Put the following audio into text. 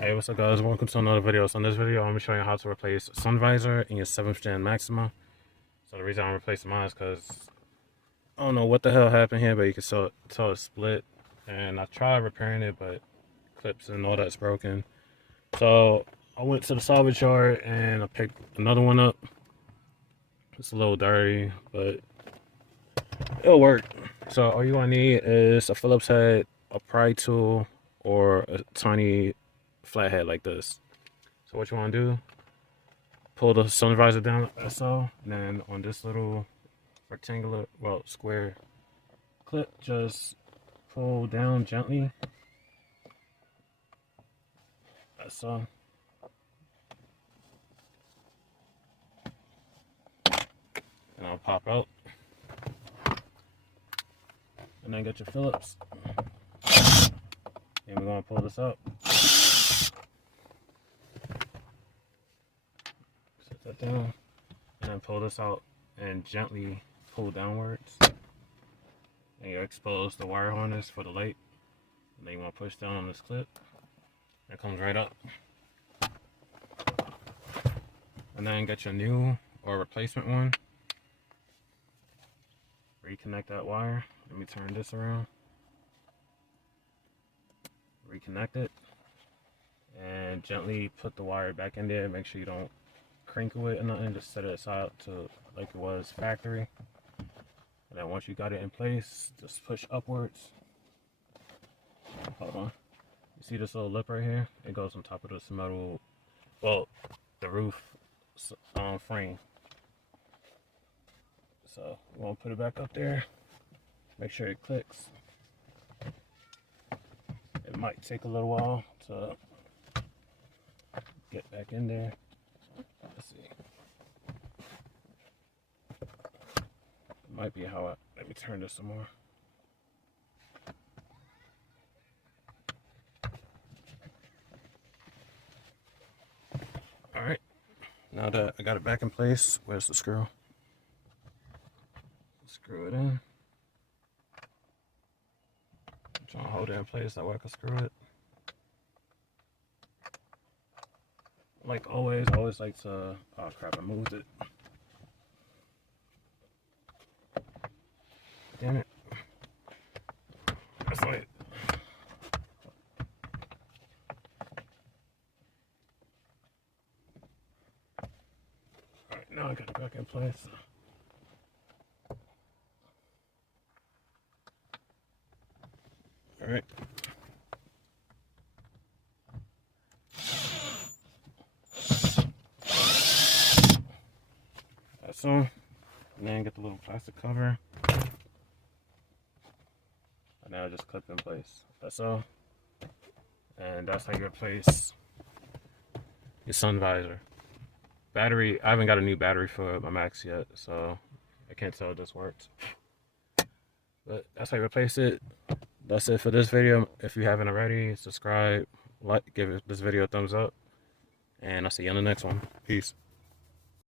Hey, what's up guys? Welcome to another video. So in this video, I'm going to show you how to replace sun visor in your 7th gen Maxima. So the reason I'm replacing mine is because I don't know what the hell happened here, but you can tell it's split. And I tried repairing it, but clips and all that's broken. So I went to the salvage yard and I picked another one up. It's a little dirty, but it'll work. So all you're going to need is a Phillips head, a pry tool, or a tiny flathead like this. So what you want to do, pull the sun visor down like that, so, and then on this little rectangular, well, square clip, just pull down gently. That's so. And I'll pop out. And then get your Phillips. And we're going to pull this up. Set that down. And then pull this out and gently pull downwards. And you expose the wire harness for the light. And then you want to push down on this clip. It comes right up. And then get your new or replacement one. Reconnect that wire. Let me turn this around. Reconnect it. And gently put the wire back in there. Make sure you don't crinkle it or nothing. Just set it aside to like it was factory. And then once you got it in place, just push upwards. Hold on. You see this little lip right here? It goes on top of this metal, well, the roof frame. So you want to put it back up there. Make sure it clicks. It might take a little while to get back in there. Let's see. Might be how let me turn this some more. Alright, now that I got it back in place, where's the screw? Screw it in. I'm trying to hold it in place that way I can screw it. Like always, I always like to, oh crap, I moved it. Damn it. That's right. Alright, now I got it back in place. Alright. That's so. And then get the little plastic cover. And now just clip in place. That's all. And that's how you replace your sun visor. Battery, I haven't got a new battery for my Max yet, so I can't tell if this works. But that's how you replace it. That's it for this video. If you haven't already, subscribe, like, give this video a thumbs up, and I'll see you on the next one. Peace.